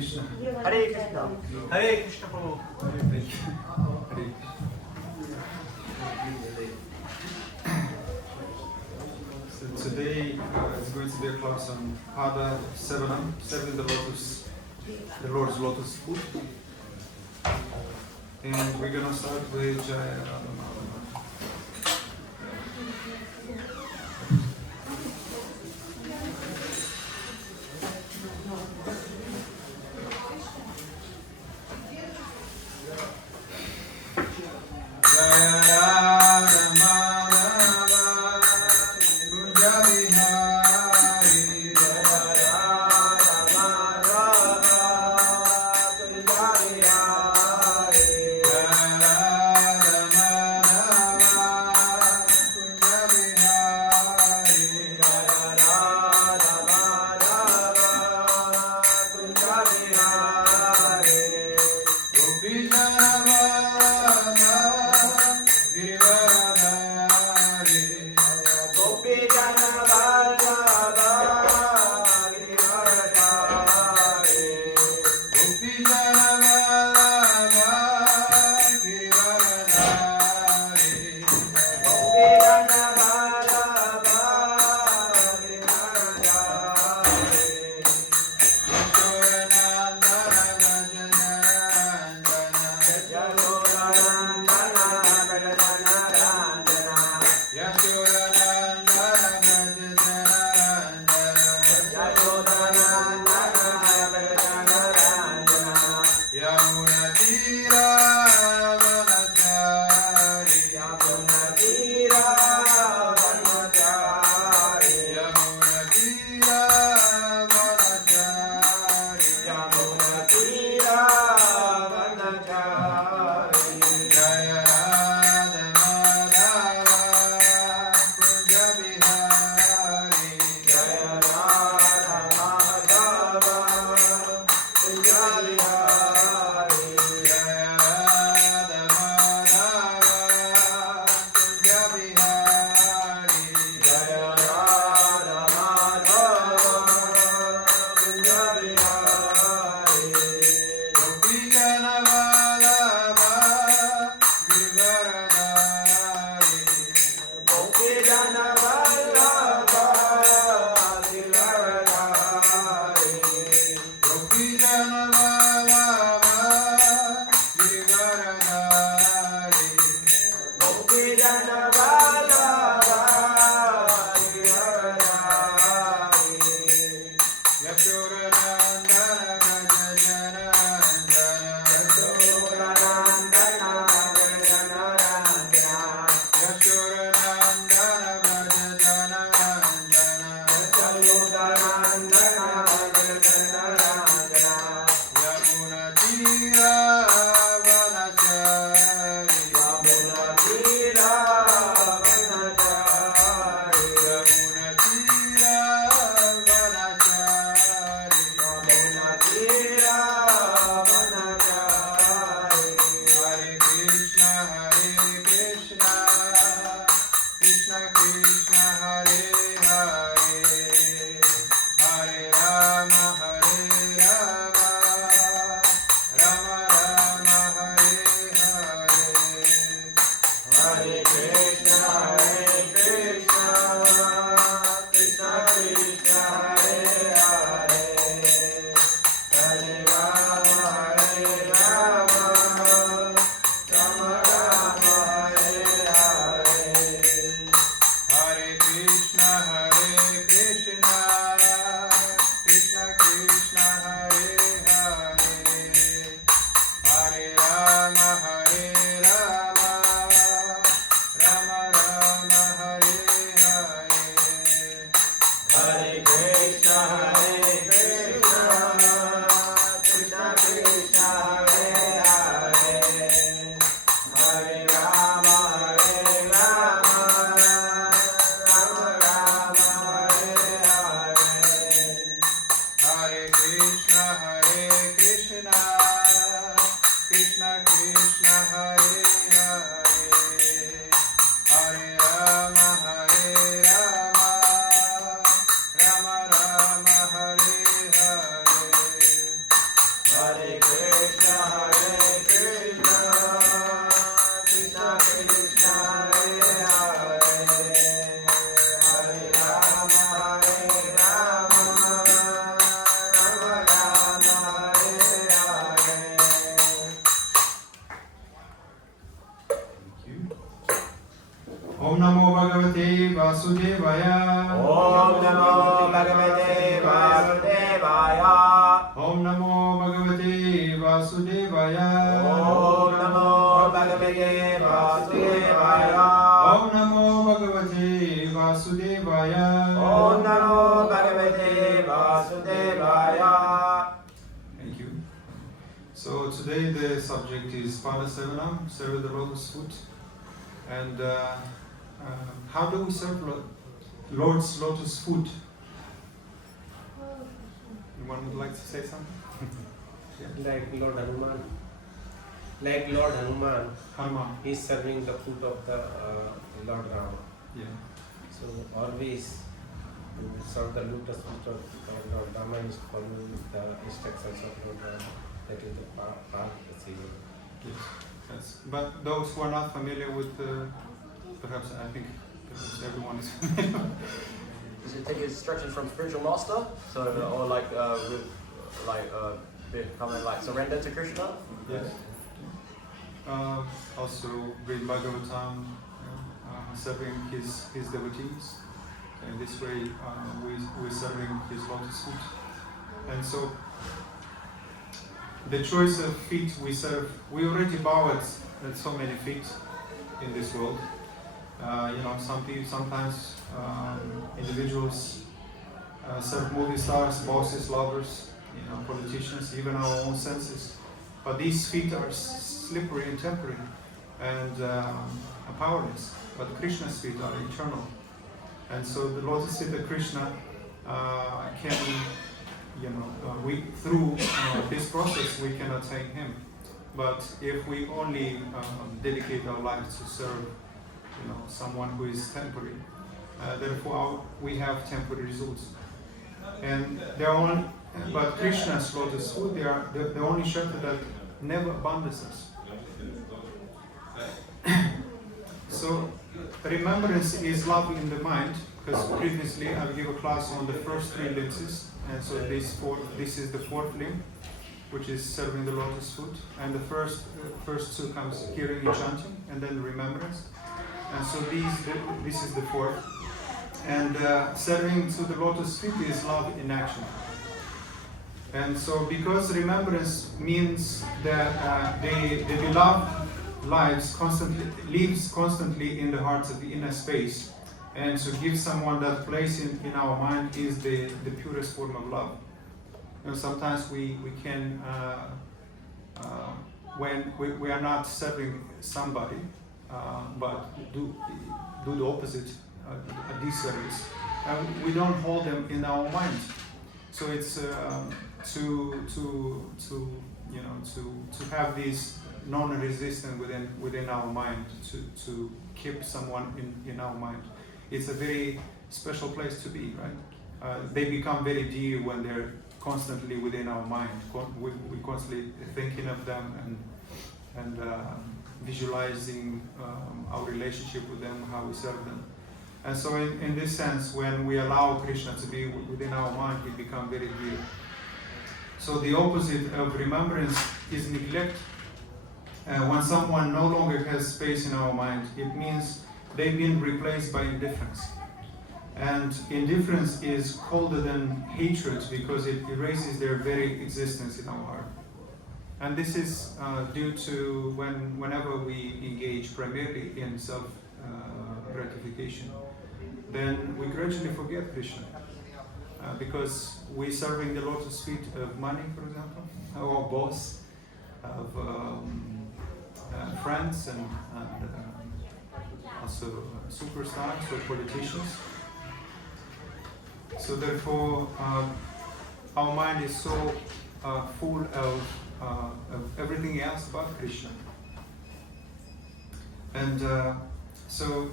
Krishna. Hare Krishna. Hare Krishna Prabhu. Hare Krishna. So today is going to be a class on Pada Sevanam, serving the Lord's Lotus food. And we're going to start with Jaya Radha Madhava. Vasudevaya. Om Namo Bhagavate Vasudevaya. Om Namo Bhagavate Vasudevaya. Om Namo Bhagavate Vasudevaya. Om Namo Bhagavate Vasudevaya. Om Namo Bhagavate Vasudevaya. Thank you. So today the subject is Pada Sevanam, serve the Lotus foot. And how do we serve Lord's Lotus foot? Anyone would like to say something? Like Lord Hanuman. Like Lord Hanuman, Hanuman. he is serving the foot of the Lord Rama. Yeah. So always to serve the lotus foot of Lord Rama is following the instructions of Lord Rama. That is the path of the Savior. Yes. Yes. But those who are not familiar with, perhaps I think perhaps everyone is familiar. Does it take instructions from spiritual master? So, or becoming like surrender to Krishna? Yes. Also read Bhagavatam, serving his devotees. In this way, we're serving his lotus feet. And so, the choice of feet we serve, we already bow at so many feet in this world. Sometimes individuals serve movie stars, bosses, lovers, politicians, even our own senses. But these feet are slippery and temporary and powerless. But Krishna's feet are eternal. And so the lotus feet of Krishna can, through this process we can attain him. But if we only dedicate our lives to serve, someone who is temporary, therefore we have temporary results. And but Krishna's lotus foot, they are the only shelter that never abandons us. So remembrance is love in the mind, because previously I gave a class on the first three lenses, and so this is the fourth limb, which is serving the lotus foot, and the first two comes hearing and chanting, and then remembrance, and so this is the fourth, and serving to the lotus feet is love in action. And so because remembrance means that the beloved lives constantly in the hearts of the inner space, and to give someone that place in our mind is the purest form of love. Sometimes we can, when we are not serving somebody, but do the opposite, a disservice, we don't hold them in our mind. So it's to have this non-resistance within our mind, to keep someone in our mind. It's a very special place to be, right? They become very dear when they're constantly within our mind. We're constantly thinking of them and visualizing our relationship with them, how we serve them. And so in this sense, when we allow Krishna to be within our mind, he becomes very dear. So the opposite of remembrance is neglect. When someone no longer has space in our mind, it means they've been replaced by indifference. And indifference is colder than hatred because it erases their very existence in our heart. And this is due to whenever we engage primarily in self-gratification, then we gradually forget Krishna. Because we're serving the lotus feet of money, for example, or boss, of friends, and also superstars or politicians. So therefore, our mind is so full of everything else but Krishna. And so,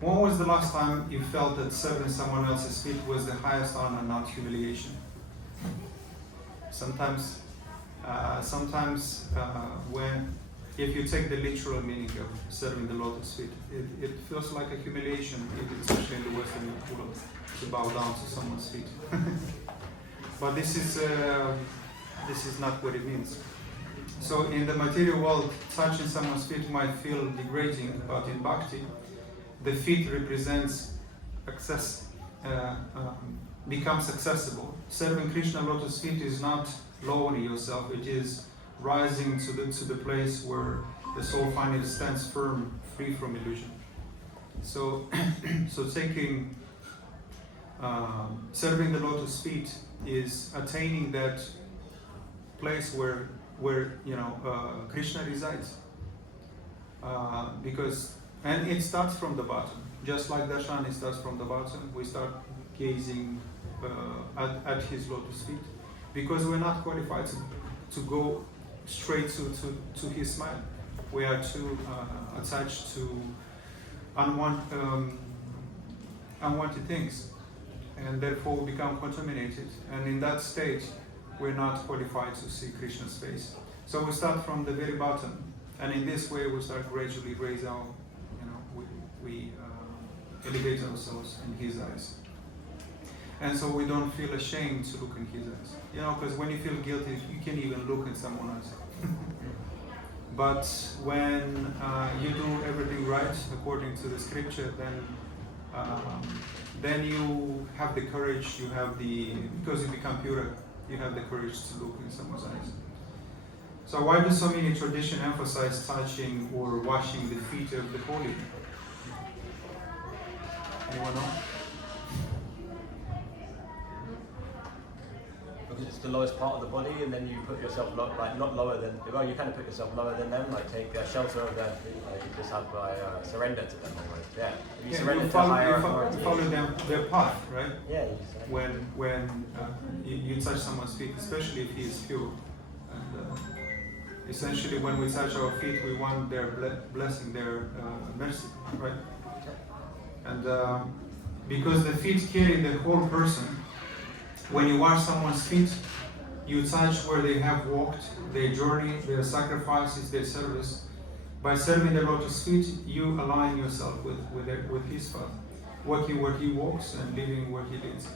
when was the last time you felt that serving someone else's feet was the highest honor, not humiliation? Sometimes, if you take the literal meaning of serving the lotus feet, it feels like a humiliation, especially in the Western world, to bow down to someone's feet. But this is not what it means. So in the material world, touching someone's feet might feel degrading, but in bhakti, the feet represents access, becomes accessible. Serving Krishna lotus feet is not lowering yourself, it is rising to the place where the soul finally stands firm, free from illusion. So, so taking, serving the lotus feet is attaining that place where Krishna resides. And it starts from the bottom. Just like Darshan, it starts from the bottom. We start gazing at his lotus feet, because we're not qualified to go straight to his smile. We are too attached to unwanted things, and therefore we become contaminated. And in that state, we're not qualified to see Krishna's face. So we start from the very bottom, and in this way we start gradually raise our, we elevate ourselves in his eyes. And so we don't feel ashamed to look in his eyes. Because when you feel guilty, you can't even look in someone's eyes. But when you do everything right according to the scripture, then you have the courage, because you become pure, you have the courage to look in someone's eyes. So why do so many traditions emphasize touching or washing the feet of the holy? Anyone know? Because it's the lowest part of the body, and then you put yourself not lower than, well, you kind of put yourself lower than them, like take shelter of them, you just have surrender to them almost. Yeah, you surrender to higher authority. You follow their path, right? Yeah, you just, when you touch someone's feet, especially if he is pure. And essentially, when we touch our feet, we want their blessing, their mercy, right? And because the feet carry the whole person, when you wash someone's feet, you touch where they have walked, their journey, their sacrifices, their service. By serving the lotus feet, you align yourself with his path, walking where he walks and living where he lives.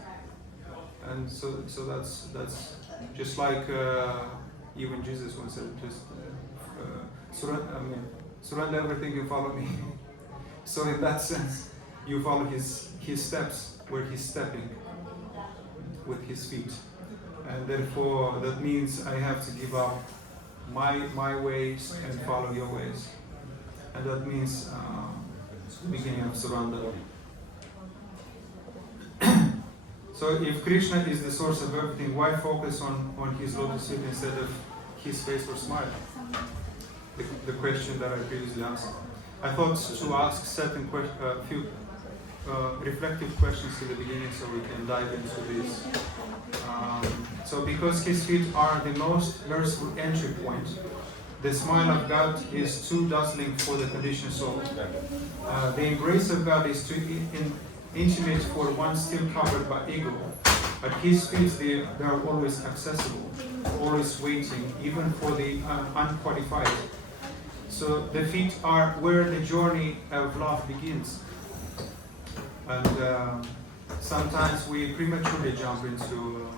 And so that's just like even Jesus once said, just surrender everything and follow me. So in that sense, you follow his steps where he's stepping with his feet, and therefore that means I have to give up my ways and follow your ways, and that means beginning of surrender. So if Krishna is the source of everything, why focus on his lotus feet instead of his face or smile? The question that I previously asked. I thought to ask certain few reflective questions in the beginning, so we can dive into this. So because his feet are the most merciful entry point, the smile of God is too dazzling for the conditioned soul. The embrace of God is too intimate for one still covered by ego. At his feet, they are always accessible, always waiting, even for the unqualified. So the feet are where the journey of love begins. And sometimes we prematurely jump into,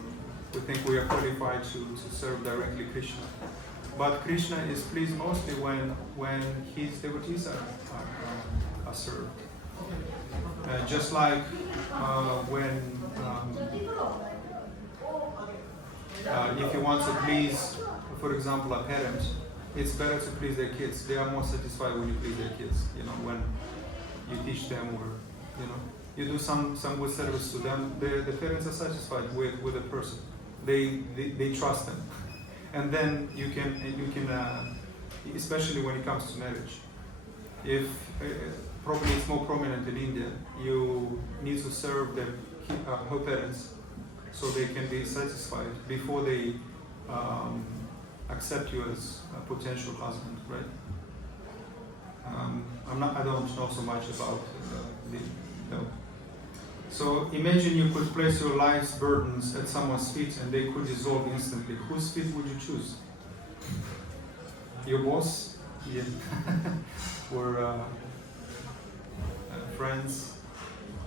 we think we are qualified to serve directly Krishna. But Krishna is pleased mostly when his devotees are served. Just like when, if you want to please, for example, a parent, it's better to please their kids. They are more satisfied when you please their kids. When you teach them, or you do some good service to them. The parents are satisfied with the person. They trust them, and then you can especially when it comes to marriage. If probably it's more prominent in India, you need to serve her parents so they can be satisfied before they accept you as a potential husband, right? I don't know so much about no. So imagine you could place your life's burdens at someone's feet and they could dissolve instantly. Whose feet would you choose? Your boss? Yeah. Or friends?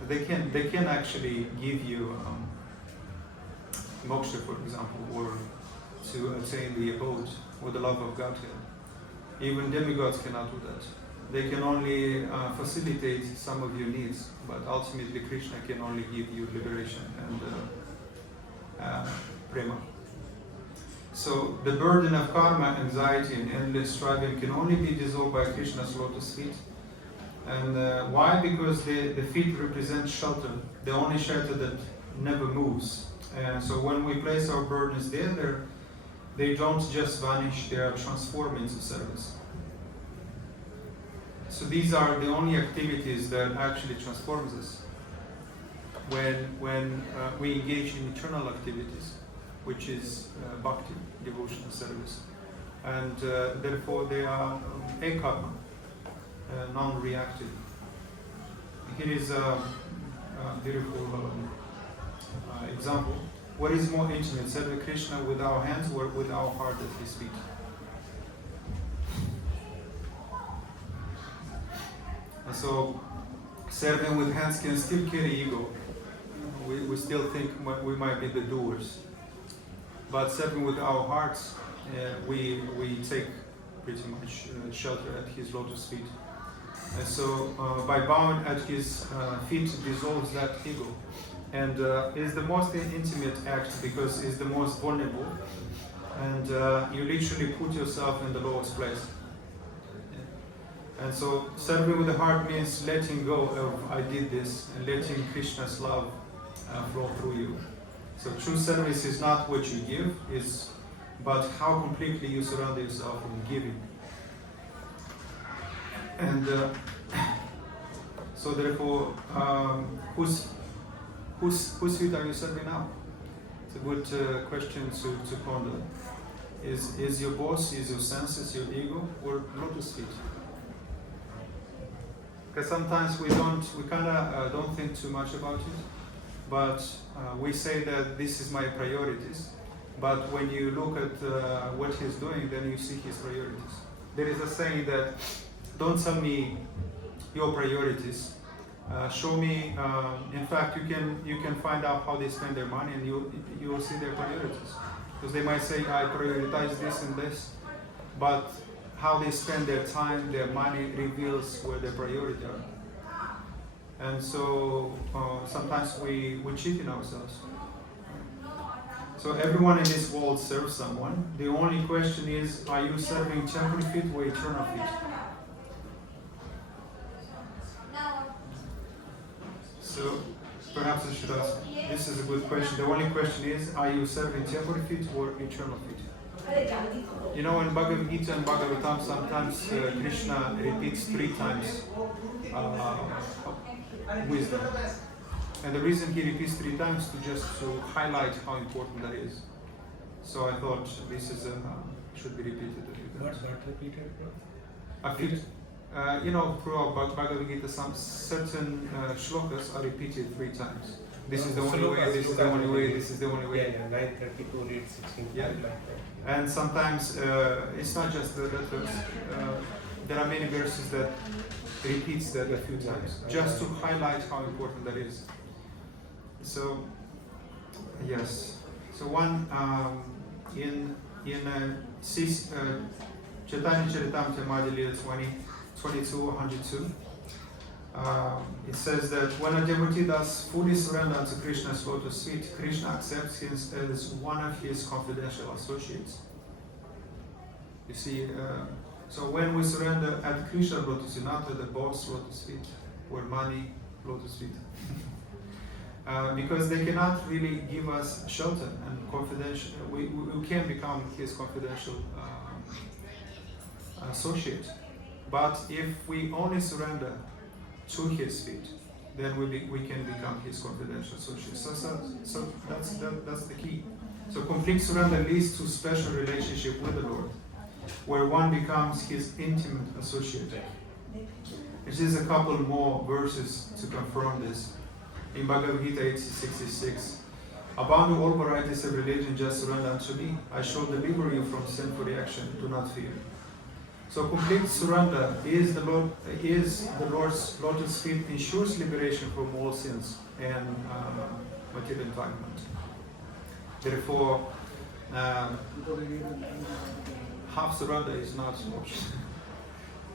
They can actually give you moksha, for example, or to attain the abode or the love of Godhead. Even demigods cannot do that. they can only facilitate some of your needs, but ultimately Krishna can only give you liberation and prema. So the burden of karma, anxiety, and endless striving can only be dissolved by Krishna's lotus feet. And why? Because the feet represent shelter, the only shelter that never moves. And so when we place our burdens there, they don't just vanish, they are transformed into service. So these are the only activities that actually transforms us. When we engage in eternal activities, which is bhakti, devotional service. And therefore they are akarma, non-reactive. Here is a beautiful example. What is more intimate, serving Krishna with our hands or with our heart at his feet? And so serving with hands can still carry ego. We still think we might be the doers. But serving with our hearts, we take pretty much shelter at his lotus feet. And so by bowing at his feet dissolves that ego. And is the most intimate act because it's the most vulnerable. And you literally put yourself in the lowest place. And so serving with the heart means letting go of I did this and letting Krishna's love flow through you. So true service is not what you give, but how completely you surrender yourself in giving. And so therefore, whose feet are you serving now? It's a good question to ponder. Is your boss, is your senses, your ego, or lotus feet? Because sometimes we kind of don't think too much about it, but we say that this is my priorities. But when you look at what he's doing, then you see his priorities. There is a saying that, don't tell me your priorities. Show me. In fact, you can find out how they spend their money, and you will see their priorities. Because they might say, I prioritize this and this, but how they spend their time, their money reveals where their priorities are. And so sometimes we cheat in ourselves. So everyone in this world serves someone. The only question is, are you serving temporary feet or eternal feet? So perhaps I should ask, this is a good question. The only question is, are you serving temporary feet or eternal feet? You know, in Bhagavad Gita and Bhagavatam, sometimes Krishna repeats 3 times wisdom. And the reason he repeats 3 times to highlight how important that is. So I thought this is should be repeated a few times. What repeated? A few, throughout Bhagavad Gita, some certain shlokas are repeated 3 times. This is the only way, this is the only way, this is the only way. Yeah, 932 read 16. Yeah. Like that. And sometimes it's not just that verse. There are many verses that repeats that a few times, just to highlight how important that is. So, yes. So one in Chaitanya Charitamrita Madhya 22:102. It says that when a devotee does fully surrender to Krishna's lotus feet, Krishna accepts him as one of his confidential associates. You see, so when we surrender at Krishna's lotus feet, not at the boss lotus feet or money lotus feet, because they cannot really give us shelter and confidential. We can become his confidential associate, but if we only surrender to his feet, then we can become his confidential associate. So that's the key. So complete surrender leads to special relationship with the Lord, where one becomes his intimate associate. There's just a couple more verses to confirm this. In Bhagavad Gita 8:66, abandon all varieties of religion, just surrender unto me. I shall deliver you from sinful reaction. Do not fear. So complete surrender is the Lord's lotus feet, ensures liberation from all sins and material entanglement. Therefore, half surrender is not an option.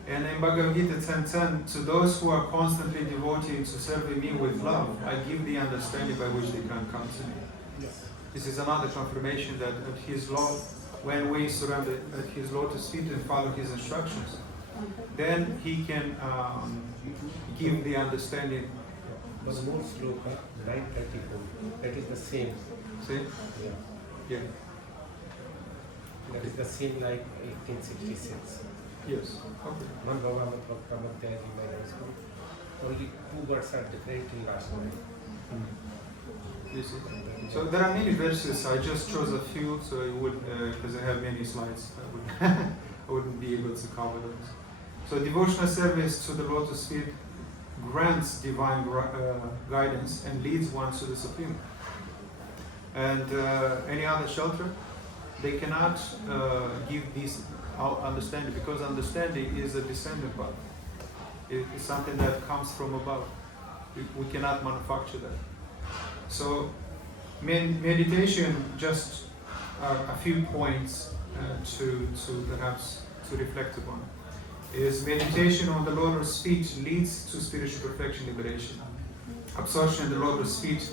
And in Bhagavad Gita 10:10, to those who are constantly devoted to serving me with love, I give the understanding by which they can come to me. This is another confirmation that at His love, when we surrender at His lotus feet and follow His instructions, then He can give the understanding. One more sloka, 934. That is the same. See? Yeah. Yeah. That is the same like 1866. Yes. Okay. Man Bhava Matlab Pramadhyaya ji Maharaj. Only two words are different in last line. You see? So there are many verses. I just chose a few, so I would, because I have many slides, I wouldn't be able to cover those. So devotional service to the lotus feet grants divine guidance and leads one to the Supreme. And any other shelter, they cannot give this understanding, because understanding is a descendant path. It is something that comes from above. We cannot manufacture that. So meditation, just a few points to perhaps to reflect upon, is meditation on the lotus feet leads to spiritual perfection, liberation. Absorption in the lotus feet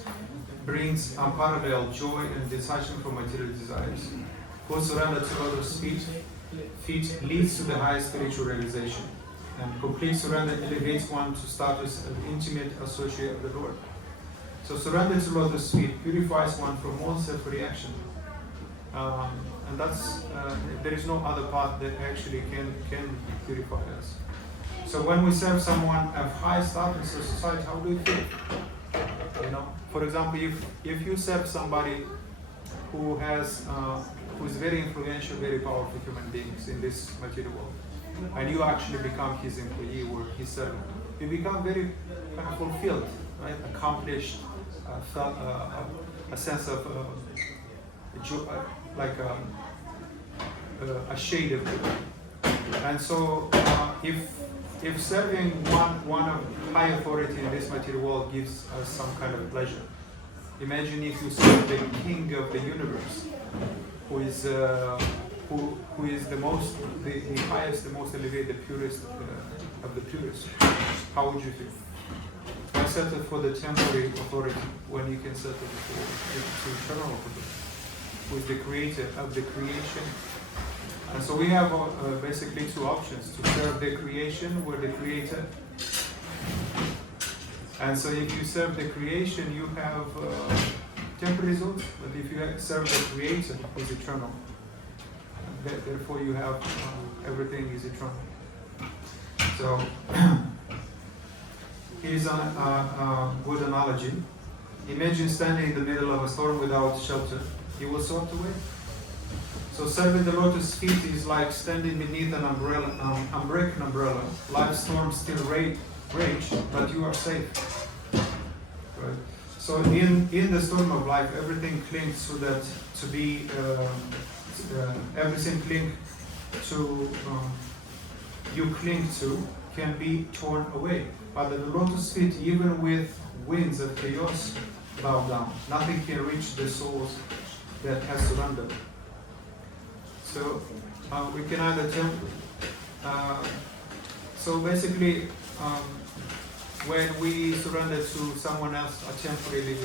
brings unparalleled joy and detachment from material desires. Full surrender to lotus feet leads to the highest spiritual realization. And complete surrender elevates one to status of intimate associate of the Lord. So surrender to lotus feet purifies one from all self-reaction. And that's there is no other path that actually can purify us. So when we serve someone of high status in society, how do we feel? You know, for example, if you serve somebody who has who is very influential, very powerful human beings in this material world, and you actually become his employee or his servant, you become very kind of fulfilled, right? Accomplished, a sense of like a shade of it. And so if serving one of high authority in this material world gives us some kind of pleasure, imagine if you serve the king of the universe, who is the most, the highest, the most elevated, the purest of the purest. How would you feel? Why settle for the temporary authority when you can settle for the eternal authority, who is the creator of the creation? And so we have basically two options: to serve the creation or the creator. And so if you serve the creation, you have temporary results, but if you serve the creator, who is eternal, therefore you have everything is eternal. So here's a good analogy. Imagine standing in the middle of a storm without shelter. You will sort away. So serving the lotus feet is like standing beneath an umbrella, unbreaking umbrella. Life's storms still rage, but you are safe. Right? So in the storm of life, everything clings to that, to be, everything you cling to can be torn away. But the lotus feet, even with winds of chaos, bow down. Nothing can reach the souls that has surrendered. So we can either so basically, when we surrender to someone else, a temporary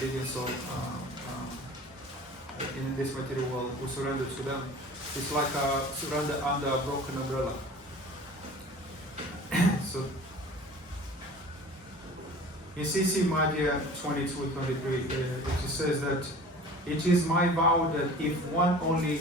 living soul in this material world, we surrender to them. It's like a surrender under a broken umbrella. So in CC Madhya 22:23, it says that it is my vow that if one only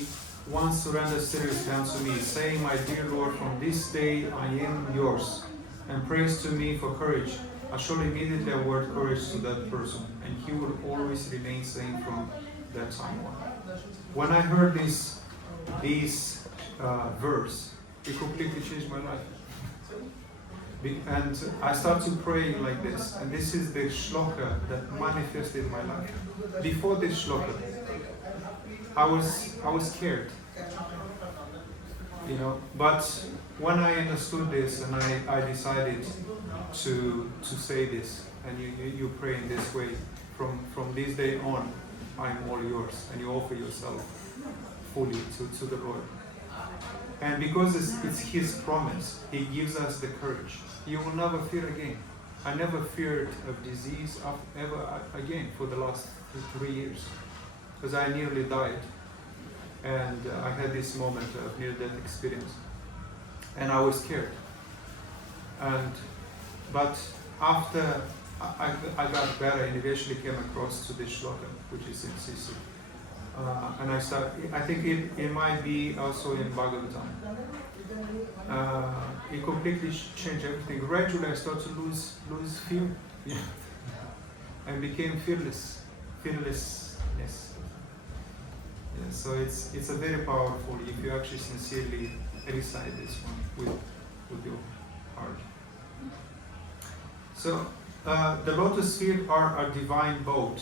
once surrenders seriously unto me, saying, my dear Lord, from this day I am yours, and prays to me for courage, I shall immediately award courage to that person, and he will always remain sane from that time on. When I heard this verse, it completely changed my life. And I started praying like this, and this is the shloka that manifested in my life. Before this shloka, I was scared, you know. But when I understood this and I decided to say this, and you pray in this way, from this day on, I am all yours, and you offer yourself fully to the Lord. And because it's His promise, He gives us the courage. You will never fear again. I never feared of disease ever again for the last 3 years, because I nearly died, and I had this moment of near-death experience, and I was scared. But after I got better and eventually came across to this Lotus, which is in Sicily. And I think it might be also in Bhagavatam. It completely changed everything. Gradually I started to lose fear, and became fearlessness. Yeah, so it's a very powerful if you actually sincerely recite this one with your heart. So the lotus feet are a divine boat.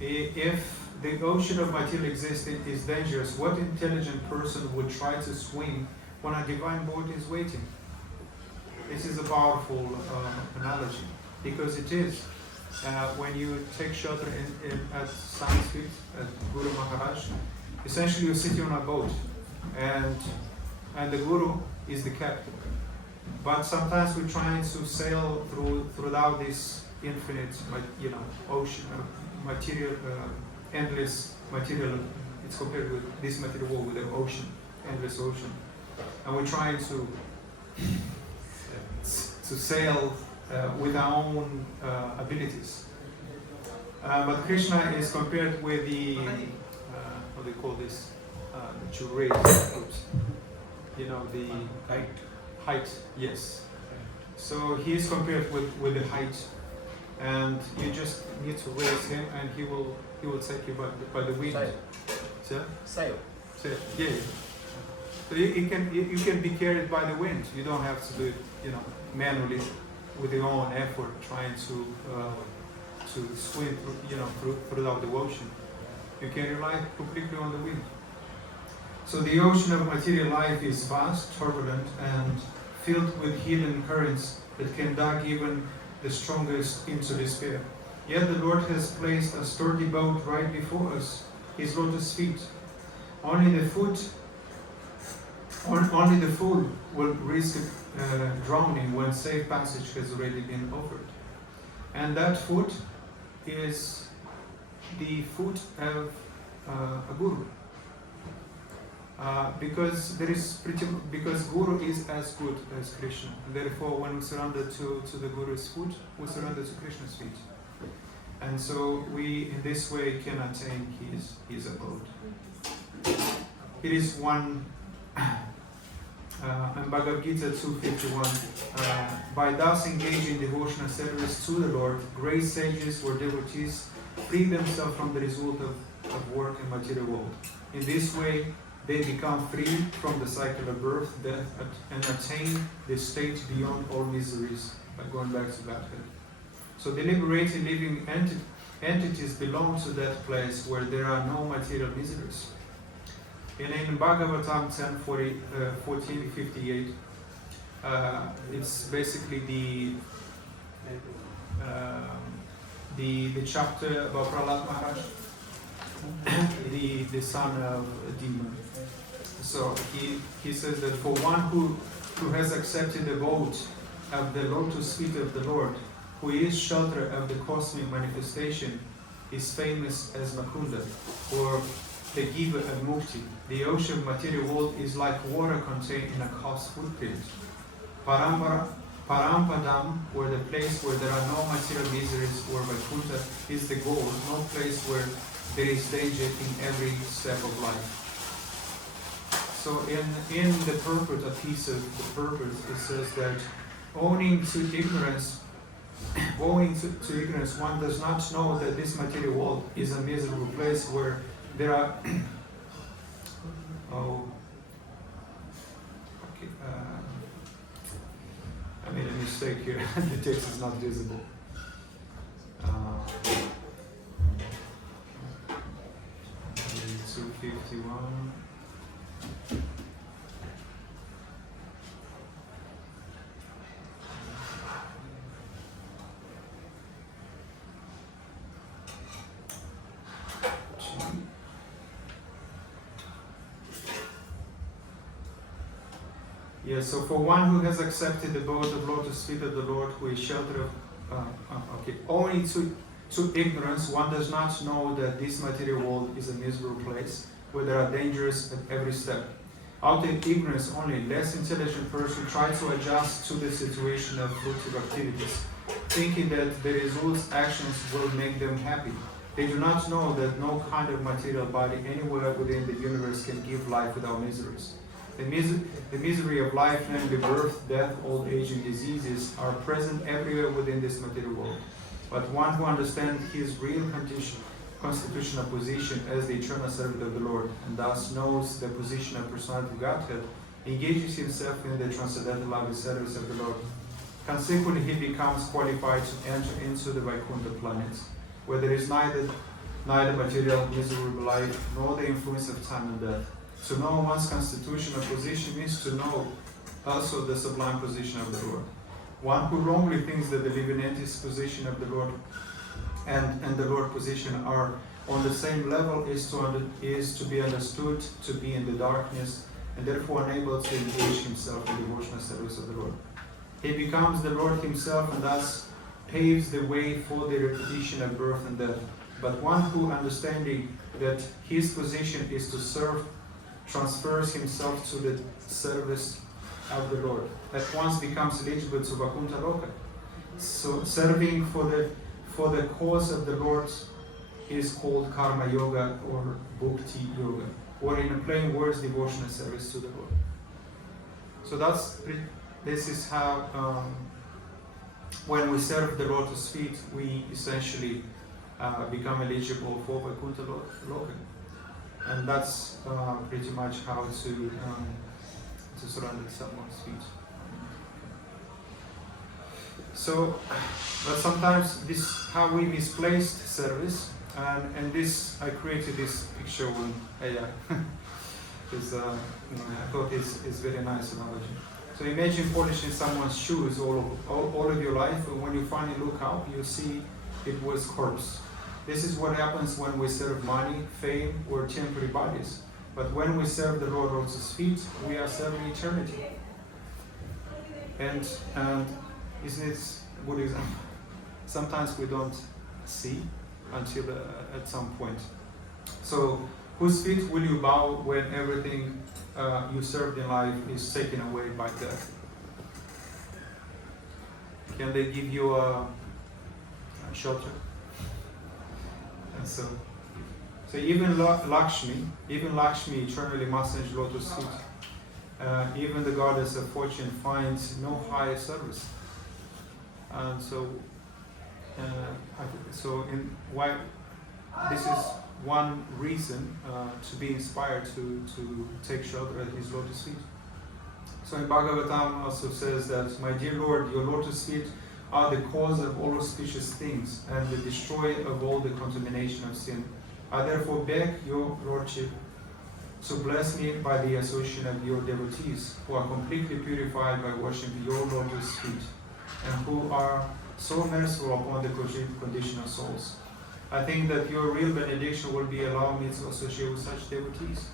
If the ocean of material existence is dangerous, what intelligent person would try to swim when a divine boat is waiting? This is a powerful analogy, because it is. When you take shelter at Science Feet, at Guru Maharaj, essentially you're sitting on a boat, and the Guru is the captain. But sometimes we're trying to sail throughout this infinite, ocean, material, endless material. It's compared with this material world with the ocean, endless ocean, and we're trying to sail with our own abilities. But Krishna is compared with the what do you call this? That you raise groups. The height. Yes. So he is compared with the height, and you just need to raise him, and he will take you by the wind. Sail. Yeah. So you can be carried by the wind. You don't have to do it, manually with your own effort, trying to swim throughout the ocean. You can rely completely on the wind. So the ocean of material life is vast, turbulent, and filled with hidden currents that can drag even the strongest into despair. Yet the Lord has placed a sturdy boat right before us, His lotus feet. Only the fool will risk drowning when safe passage has already been offered. And that foot is the foot of a guru. Because Guru is as good as Krishna. Therefore, when we surrender to the Guru's foot, we surrender to Krishna's feet. And so we, in this way, can attain his abode. It is one, in Bhagavad Gita 251, by thus engaging devotional service to the Lord, great sages or devotees free themselves from the result of work and material world. In this way, they become free from the cycle of birth, death, and attain the state beyond all miseries by going back to Godhead. So the liberated living entities belong to that place where there are no material miseries. And in Bhagavatam 14:58, it's basically the chapter about Prahlad Maharaj, the son of a demon. So he says that for one who has accepted the abode of the lotus feet of the Lord, who is shelter of the cosmic manifestation, is famous as Makunda, or the giver of mukti. The ocean of material world is like water contained in a calf's footprint. Parampadam, where the place where there are no material miseries, or Vaikuntha, is the goal, no place where there is danger in every step of life. So in the purport, a piece of the purport, it says that owing to ignorance, one does not know that this material world is a miserable place where there are I made a mistake here. The text is not visible. 251. Yes, so for one who has accepted the abode of lotus feet of the Lord, who is shelter of, only to ignorance, one does not know that this material world is a miserable place, where there are dangers at every step. Out of ignorance only, less intelligent person try to adjust to the situation of fruitive activities, thinking that the results actions will make them happy. They do not know that no kind of material body anywhere within the universe can give life without miseries. The misery of life, namely birth, death, old age, and diseases, are present everywhere within this material world. But one who understands his real constitutional position as the eternal servant of the Lord, and thus knows the position of personality of Godhead, engages himself in the transcendental loving service of the Lord. Consequently, he becomes qualified to enter into the Vaikuntha planets, where there is neither material, miserable life, nor the influence of time and death. To know one's constitutional position means to know also the sublime position of the Lord. One who wrongly thinks that the living entity's position of the Lord and the Lord position are on the same level is to be understood to be in the darkness and therefore unable to engage himself in devotional service of the Lord. He becomes the Lord himself and thus paves the way for the repetition of birth and death. But one who, understanding that his position is to serve, transfers himself to the service of the Lord, at once becomes eligible to Vaikuntha Loka. So serving for the cause of the Lord is called Karma Yoga or Bhakti Yoga, or in plain words, devotional service to the Lord. So this is how when we serve the Lotus feet, we essentially become eligible for Vaikuntha Loka. And that's pretty much how to surrender someone's feet. So, but sometimes this how we misplaced service, and this I created this picture with AI because I thought it's very nice analogy. So imagine polishing someone's shoes all of your life, and when you finally look up, you see it was corpse. This is what happens when we serve money, fame, or temporary bodies. But when we serve the Lord Lotus feet, we are serving eternity. And isn't it a good example? Sometimes we don't see until at some point. So, whose feet will you bow when everything you served in life is taken away by death? Can they give you a shelter? And so even Lakshmi, eternally massaged lotus feet, even the goddess of fortune finds no higher service. And so, this is one reason to be inspired to take shelter at his lotus feet. So in Bhagavatam also says that, my dear Lord, your lotus feet are the cause of all auspicious things and the destroyer of all the contamination of sin. I therefore beg your Lordship to bless me by the association of your devotees who are completely purified by worshiping your lotus feet and who are so merciful upon the conditional souls. I think that your real benediction will be allowing me to associate with such devotees.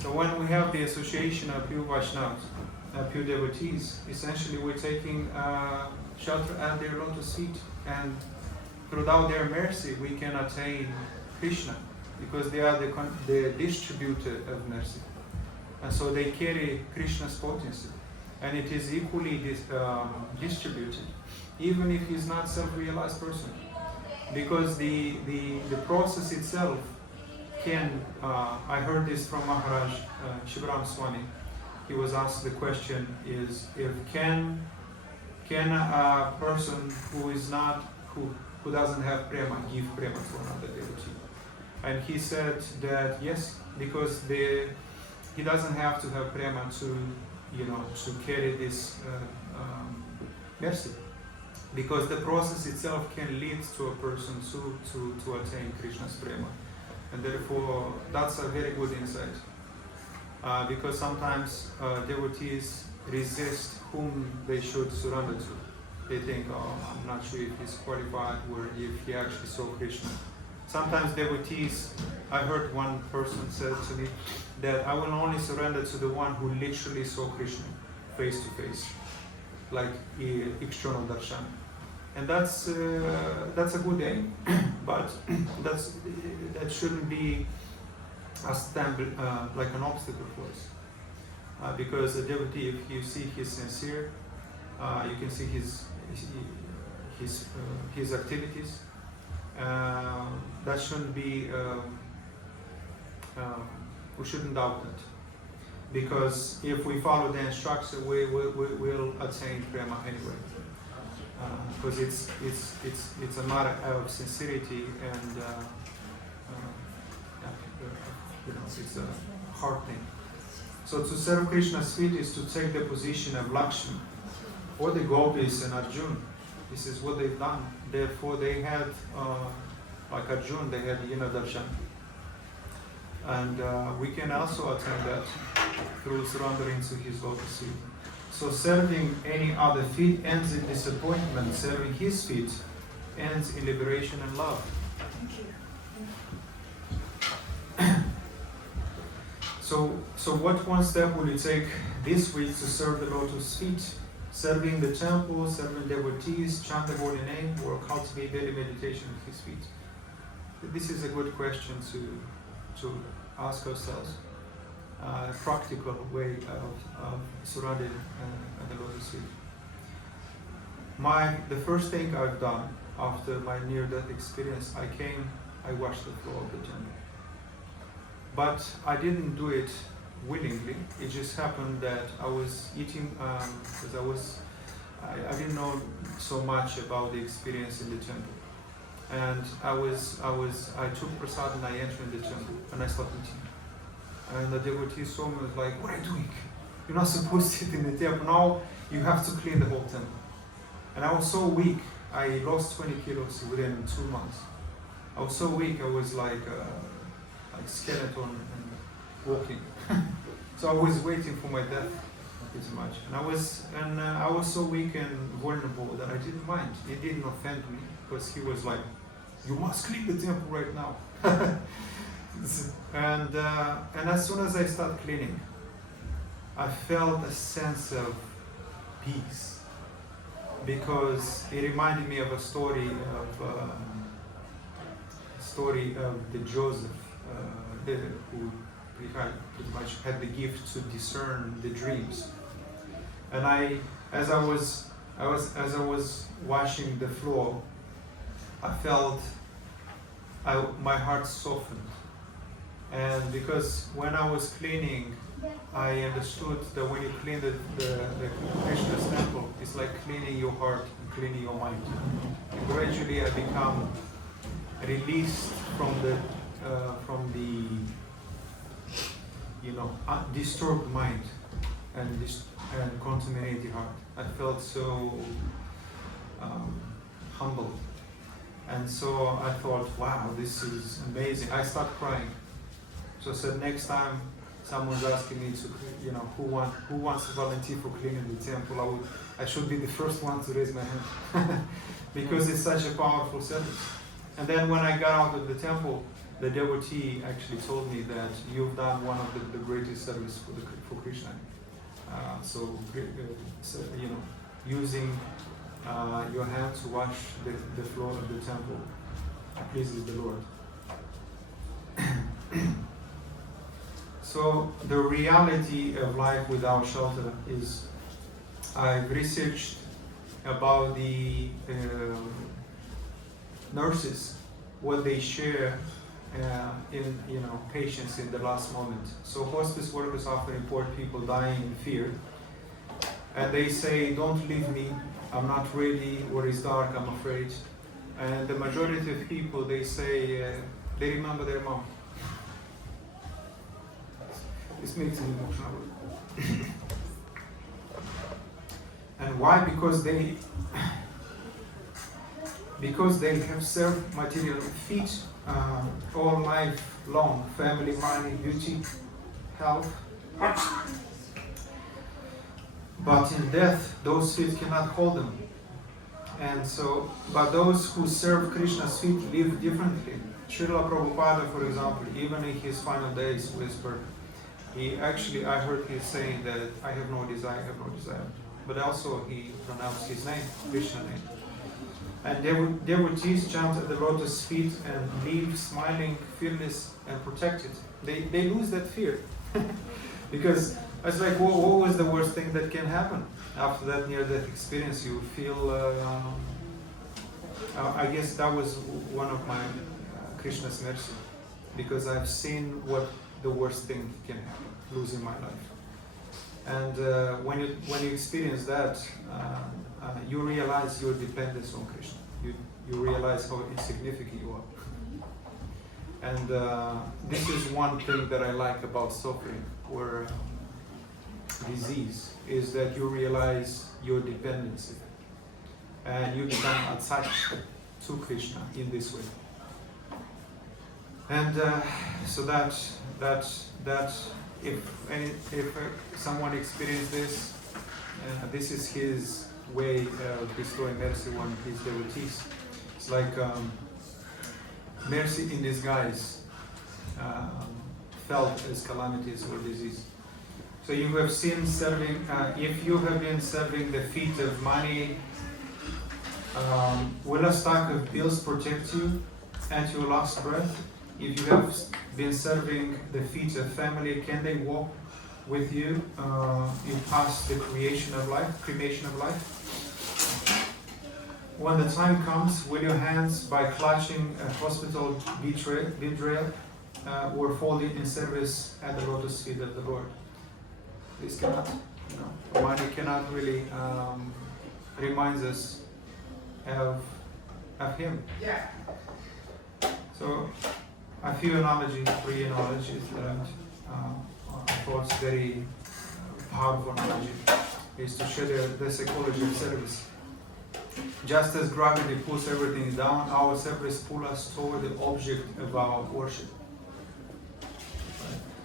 So when we have the association of pure Vaishnavas, pure devotees, essentially we're taking shelter at their lotus feet, and without their mercy we can attain Krishna, because they are the distributor of mercy, and so they carry Krishna's potency, and it is equally distributed, even if he's not self-realized person, because the process itself can. I heard this from Maharaj Shivaram Swami. He was asked the question: is if can a person who is not who doesn't have prema give prema to another devotee? And he said that yes, because he doesn't have to have prema to carry this mercy, because the process itself can lead to a person to attain Krishna's prema, and therefore that's a very good insight. Because sometimes devotees resist whom they should surrender to. They think, oh, I'm not sure if he's qualified or if he actually saw Krishna. Sometimes devotees, I heard one person said to me that I will only surrender to the one who literally saw Krishna face to face, like external darshan. And that's a good aim, but that shouldn't be a stamp, like an obstacle for us. Because a devotee, if you see he's sincere, you can see his activities. That shouldn't be. We shouldn't doubt it, because if we follow the instruction, we'll attain prema anyway. Because it's a matter of sincerity and it's a hard thing. So to serve Krishna's feet is to take the position of Lakshmi or the gopis and Arjuna. This is what they've done. Therefore, they had, like Arjuna, they had Yena Darshan. And we can also attain that through surrendering to his lotus feet. So serving any other feet ends in disappointment. Serving his feet ends in liberation and love. So what one step will you take this week to serve the lotus feet? Serving the temple, serving devotees, chant the holy name, or cultivate daily meditation at his feet? This is a good question to ask ourselves. A practical way of surrendering at the lotus feet. The first thing I've done after my near-death experience, I washed the floor of the temple. But I didn't do it willingly. It just happened that I was eating, because I didn't know so much about the experience in the temple. And I took prasad and I entered the temple and I stopped eating. And the devotee saw me and was like, "What are you doing? You're not supposed to eat in the temple. Now you have to clean the whole temple." And I was so weak. I lost 20 kilos within 2 months. I was so weak. I was like skeleton and walking. So I was waiting for my death pretty much. And I was so weak and vulnerable that I didn't mind. It didn't offend me because he was like, "You must clean the temple right now." And as soon as I started cleaning, I felt a sense of peace, because it reminded me of a story of the Joseph, who pretty much had the gift to discern the dreams. And as I was washing the floor, I felt my heart softened. And because when I was cleaning, I understood that when you clean the Krishna's temple, it's like cleaning your heart and cleaning your mind. And gradually I become released from the disturbed mind and contaminated heart. I felt so humble. And so I thought, wow, this is amazing. I started crying. So I said, next time someone's asking me to, who wants to volunteer for cleaning the temple, I should be the first one to raise my hand. Because it's such a powerful service. And then when I got out of the temple, the devotee actually told me that you've done one of the greatest service for Krishna. Using your hand to wash the floor of the temple pleases the Lord. So the reality of life without shelter is, I've researched about the nurses, what they share in patients in the last moment. So hospice workers often report people dying in fear, and they say, "Don't leave me, I'm not ready, or it's dark, I'm afraid." And the majority of people, they say they remember their mom. This makes me emotional. And why? Because they have served material feet all life long, family, money, beauty, health. But in death, those feet cannot hold them. And so, but those who serve Krishna's feet live differently. Srila Prabhupada, for example, even in his final days whispered, I heard he saying that I have no desire, I have no desire. But also he pronounced his name, Krishna name. And devotees chant at the lotus feet and leave smiling, fearless and protected. They lose that fear. Because it's like, what was the worst thing that can happen? After that near-death experience, you feel, I guess that was one of my Krishna's mercy. Because I've seen what the worst thing can happen, losing my life. And when you experience that, you realize your dependence on Krishna. You realize how insignificant you are. And this is one thing that I like about suffering or disease, is that you realize your dependency. And you become attached to Krishna in this way. And so that if someone experiences this, this is his way of bestowing mercy on his devotees. It's like mercy in disguise, felt as calamities or disease. So you have seen serving, if you have been serving the feet of money, will a stack of bills protect you at your last breath? If you have been serving the feet of family, can they walk with you past the cremation of life? When the time comes, will your hands, by clutching a hospital bedrail, or folding in service at the lotus feet of the Lord? This cannot, money cannot really remind us of Him. Yeah. So, a few analogies, three analogies that I thought is very powerful analogy, is to show the psychology of service. Just as gravity pulls everything down, our service pulls us toward the object of our worship.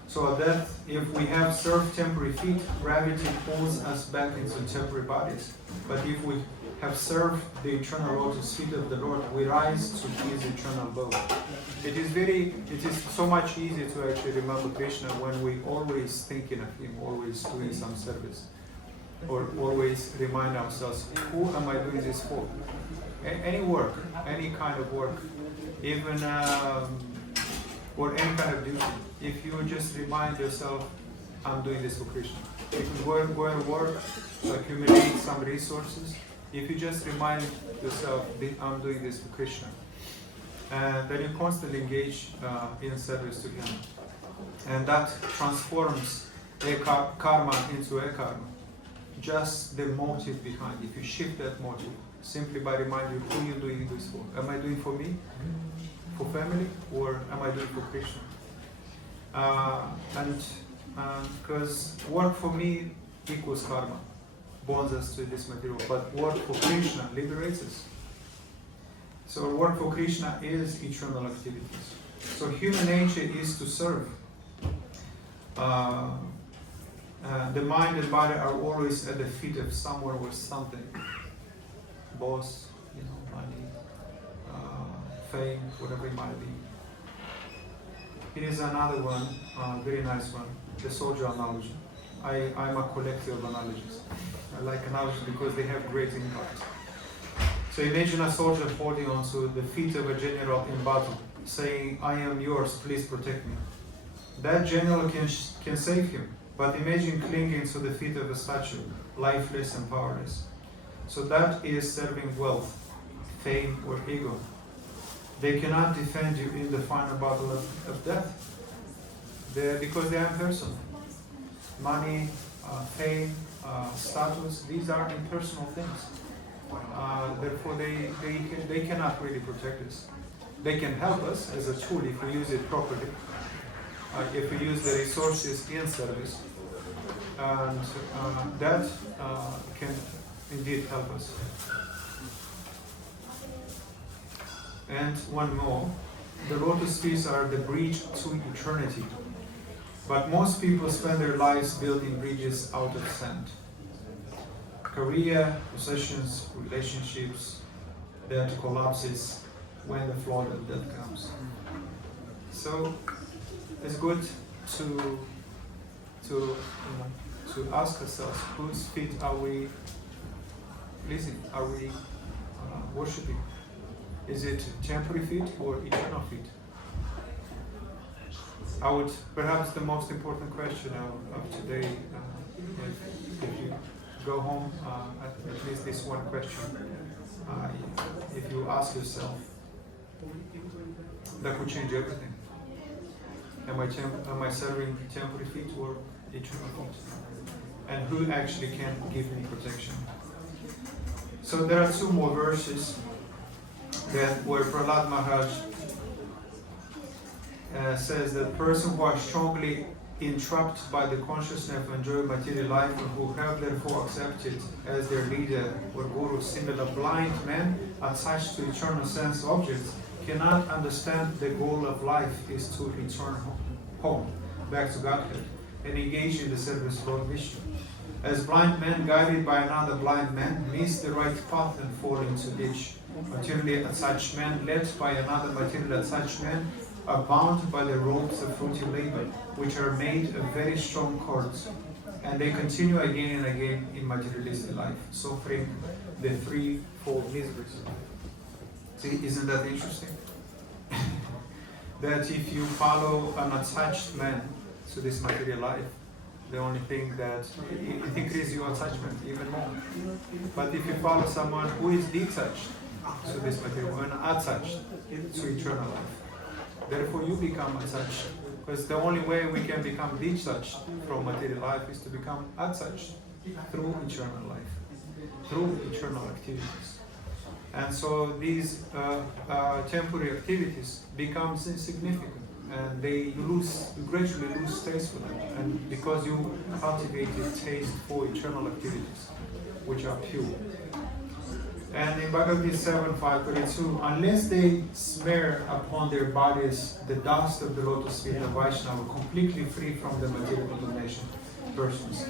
So that if we have served temporary feet, gravity pulls us back into temporary bodies. But if we have served the eternal lotus feet of the Lord, we rise to His eternal abode. It is so much easier to actually remember Krishna when we always thinking of Him, always doing some service, or always remind ourselves, who am I doing this for? Any work, any kind of work, even or any kind of duty. If you just remind yourself, I'm doing this for Krishna. You can go and work, accumulate some resources. If you just remind yourself, I'm doing this for Krishna, and then you constantly engage in service to Him, and that transforms karma into a karma. Just the motive behind. If you shift that motive, simply by reminding who you're doing this for. Am I doing for me, for family, or am I doing for Krishna? And because work for me equals karma, bonds us to this material, but work for Krishna liberates us. So work for Krishna is eternal activities. So human nature is to serve. The mind and body are always at the feet of someone or something. Boss, money, fame, whatever it might be. Here is another one, very nice one, the soldier analogy. I'm a collector of analogies. I like analogies because they have great impact. So imagine a soldier holding onto the feet of a general in battle, saying, I am yours, please protect me. That general can save him, but imagine clinging to the feet of a statue, lifeless and powerless. So that is serving wealth, fame, or ego. They cannot defend you in the final battle of death. Because they are impersonal. Money, fame, status, these are impersonal things. Therefore, they cannot really protect us. They can help us as a tool if we use it properly. If we use the resources in service, and that can indeed help us. And one more, the lotus feet are the bridge to eternity. But most people spend their lives building bridges out of sand. Career, possessions, relationships, that collapses when the flood of death comes. So it's good to ask ourselves, whose feet are we pleasing? Are we worshiping? Is it temporary feet or eternal feet? I would, perhaps the most important question of today, if you go home, at least this one question, if you ask yourself, that would change everything. Am I serving temporary feet or eternal feet? And who actually can give me protection? So there are two more verses where Prahlad Maharaj says that person who are strongly entrapped by the consciousness of enjoying material life and who have therefore accepted as their leader or guru similar blind men attached to eternal sense objects cannot understand the goal of life is to return home, back to Godhead, and engage in the service of Lord Vishnu. As blind men guided by another blind man miss the right path and fall into ditch, materially attached men led by another materially attached man are bound by the ropes of fruitive labor, which are made of very strong cords, and they continue again and again in materialistic life, suffering the threefold miseries. See, isn't that interesting? That if you follow an attached man to this material life, the only thing that it increases your attachment even more. But if you follow someone who is detached to this material and attached to eternal life, therefore you become attached. Because the only way we can become detached from material life is to become attached through eternal life, through eternal activities. And so these temporary activities becomes insignificant, and they gradually lose taste for them. And because you cultivate a taste for eternal activities, which are pure. And in Bhagavad Gita 7:532, unless they smear upon their bodies the dust of the lotus feet of Vaishnava, completely free from the material condemnation persons.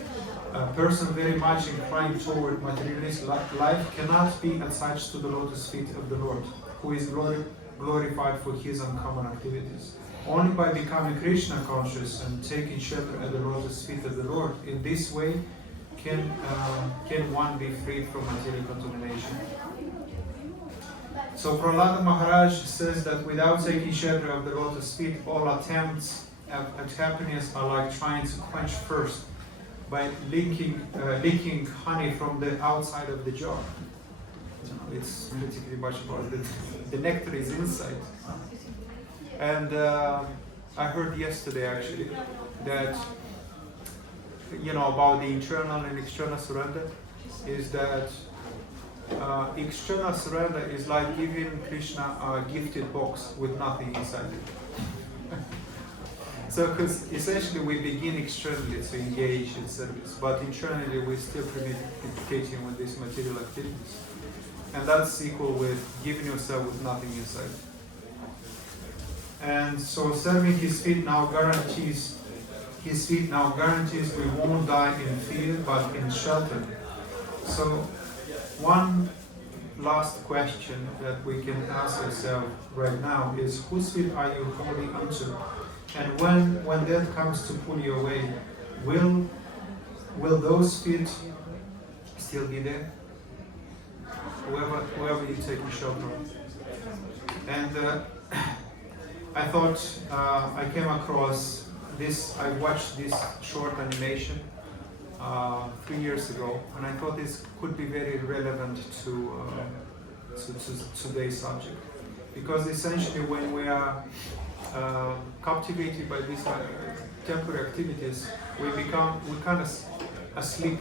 A person very much inclined toward materialist life cannot be attached to the lotus feet of the Lord, who is glorified for his uncommon activities. Only by becoming Krishna conscious and taking shelter at the lotus feet of the Lord, in this way can one be freed from material contamination. So Prahlad Maharaj says that without taking shelter of the lotus feet, all attempts at happiness are like trying to quench thirst by leaking honey from the outside of the jar. It's pretty much about the nectar is inside. And I heard yesterday actually that about the internal and external surrender is that external surrender is like giving Krishna a gifted box with nothing inside it. So, because essentially we begin externally to engage in service, but internally we're still communicating with these material activities. And that's equal with giving yourself with nothing inside. And so serving his feet now guarantees we won't die in fear but in shelter. So one last question that we can ask ourselves right now is, whose feet are you holding onto? And when death comes to pull you away, will those feet still be there? Whoever you take shelter of. And I thought I came across this. I watched this short animation 3 years ago, and I thought this could be very relevant to today's subject, because essentially when we are captivated by these temporary activities, we kind of asleep.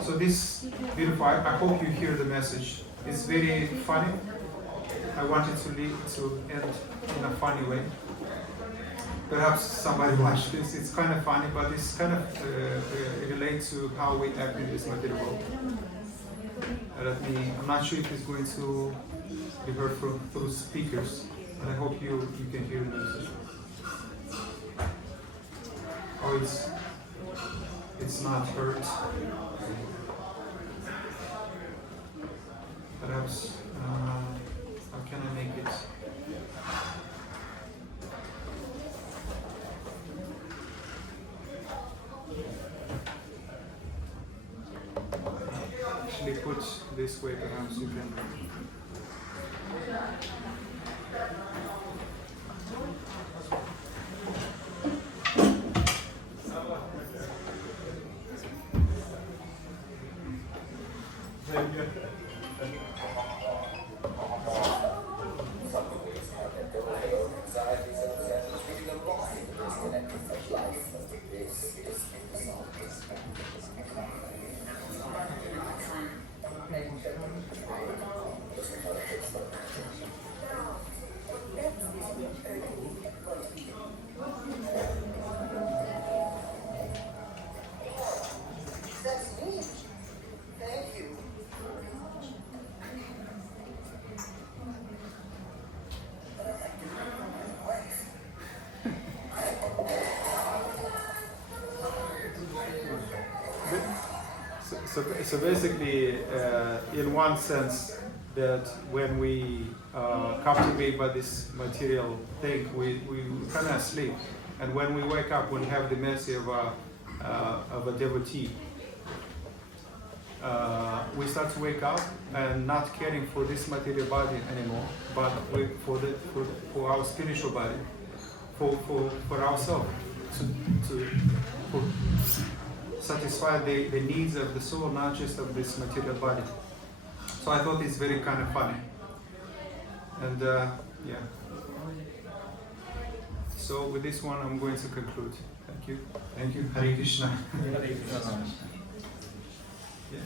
So this beautiful. I hope you hear the message. It's very funny. I wanted to end in a funny way. Perhaps somebody watched this. It's kind of funny, but it's kind of relates to how we act in this material world. I'm not sure if it's going to be heard through speakers, but I hope you can hear the message. Oh, it's not heard. Perhaps, how can I make it? gently put this way, perhaps you can. So basically, in one sense, that when we captivated by this material thing, we kind of sleep, and when we wake up, we have the mercy of a devotee. We start to wake up and not caring for this material body anymore, but for our spiritual body, for ourselves, to satisfy the needs of the soul, not just of this material body. So I thought it's very kind of funny. And yeah. So with this one, I'm going to conclude. Thank you. Thank you. Hare Krishna. Hare Krishna. Yeah.